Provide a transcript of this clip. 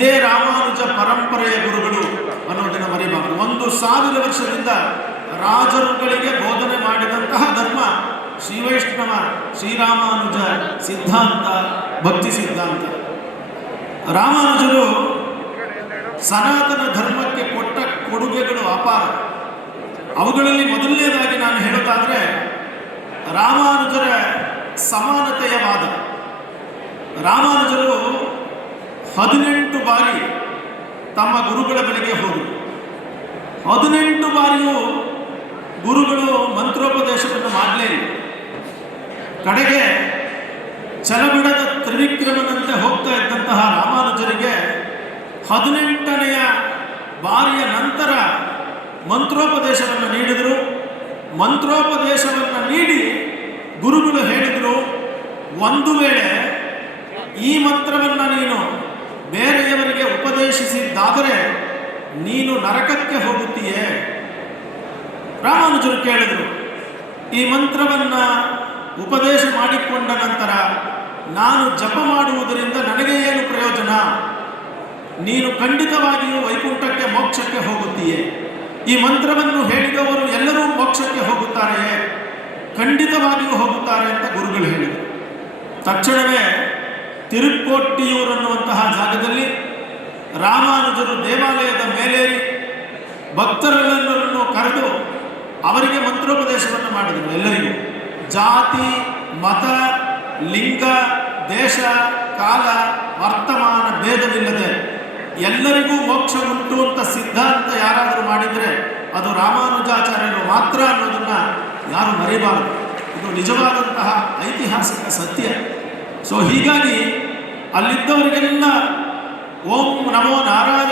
ಇದೇ ರಾಮಾನುಜ ಪರಂಪರೆಯ ಗುರುಗಳು ಅನ್ನೋದನ್ನು ಮರಿಬಾರದು ಒಂದು ಸಾವಿರ ವರ್ಷದಿಂದ ರಾಜರುಗಳಿಗೆ ಬೋಧನೆ ಮಾಡಿದಂತಹ ಧರ್ಮ ಶ್ರೀ ಶ್ರೀವೈಷ್ಣವ ಶ್ರೀರಾಮಾನುಜ ಸಿದ್ಧಾಂತ, ಭಕ್ತಿ ಸಿದ್ಧಾಂತ. ರಾಮಾನುಜರು ಸನಾತನ ಧರ್ಮಕ್ಕೆ ಕೊಟ್ಟ ಕೊಡುಗೆಗಳು ಅಪಾರ. ಅವುಗಳಲ್ಲಿ ಮೊದಲನೇದಾಗಿ ನಾನು ಹೇಳೋದಾದರೆ ರಾಮಾನುಜರ ಸಮಾನತೆಯ ವಾದ. ರಾಮಾನುಜರು ಹದಿನೆಂಟು ಬಾರಿ ತಮ್ಮ ಗುರುಗಳ ಬಳಿಗೆ ಹೋದರು. ಹದಿನೆಂಟು ಬಾರಿಯೂ ಗುರುಗಳು ಮಂತ್ರೋಪದೇಶವನ್ನು ಮಾಡಲೇ ಕಡೆಗೆ ಚಲಬಿಡದ ತ್ರಿವಿಕ್ರಮನಂತೆ ಹೋಗ್ತಾ ಇದ್ದಂತಹ ರಾಮಾನುಜರಿಗೆ ಹದಿನೆಂಟನೆಯ ಬಾರಿಯ ನಂತರ ಮಂತ್ರೋಪದೇಶವನ್ನು ನೀಡಿದರು. ಮಂತ್ರೋಪದೇಶವನ್ನು ನೀಡಿ ಗುರುಗಳು ಹೇಳಿದರು, ಒಂದು ವೇಳೆ ಈ ಮಂತ್ರವನ್ನು ನೀನು ಬೇರೆಯವರಿಗೆ ಉಪದೇಶಿಸಿದ್ದಾದರೆ ನೀನು ನರಕಕ್ಕೆ ಹೋಗುತ್ತೀಯೇ? ರಾಮಾನುಜರು ಕೇಳಿದರು, ಈ ಮಂತ್ರವನ್ನು ಉಪದೇಶ ಮಾಡಿಕೊಂಡ ನಂತರ ನಾನು ಜಪ ಮಾಡುವುದರಿಂದ ನನಗೆ ಏನು ಪ್ರಯೋಜನ? ನೀನು ಖಂಡಿತವಾಗಿಯೂ ವೈಕುಂಠಕ್ಕೆ ಮೋಕ್ಷಕ್ಕೆ ಹೋಗುತ್ತೀಯೇ. ಈ ಮಂತ್ರವನ್ನು ಹೇಳಿದವರು ಎಲ್ಲರೂ ಮೋಕ್ಷಕ್ಕೆ ಹೋಗುತ್ತಾರೆಯೇ? ಖಂಡಿತವಾಗಿಯೂ ಹೋಗುತ್ತಾರೆ ಅಂತ ಗುರುಗಳು ಹೇಳಿದರು. ತಕ್ಷಣವೇ ಜಾಗದಲ್ಲಿ ರಾಮಾನುಜರು ದೇವಾಲಯದ ಮೇಲೇರಿ ಭಕ್ತರೆಲ್ಲರನ್ನು ಕರೆದು ಅವರಿಗೆ ಮಂತ್ರೋಪದೇಶವನ್ನು ಮಾಡಿದರು. ಎಲ್ಲರಿಗೂ ಜಾತಿ, ಮತ, ಲಿಂಗ, ದೇಶ, ಕಾಲ, ವರ್ತಮಾನ ಭೇದವಿಲ್ಲದೆ ಎಲ್ಲರಿಗೂ ಮೋಕ್ಷ ಉಂಟು ಅಂತ ಸಿದ್ಧಾಂತ ಯಾರಾದರೂ ಮಾಡಿದರೆ ಅದು ರಾಮಾನುಜಾಚಾರ್ಯರು ಮಾತ್ರ ಅನ್ನೋದನ್ನು ಯಾರು ಮರೆಯಬಾರದು ಇದು ನಿಜವಾದಂತಹ ಐತಿಹಾಸಿಕ ಸತ್ಯ. ಸೊ ಹೀಗಾಗಿ ಅಲ್ಲಿದ್ದವರಿಗೆಲ್ಲ ఓం నమో నారాయణ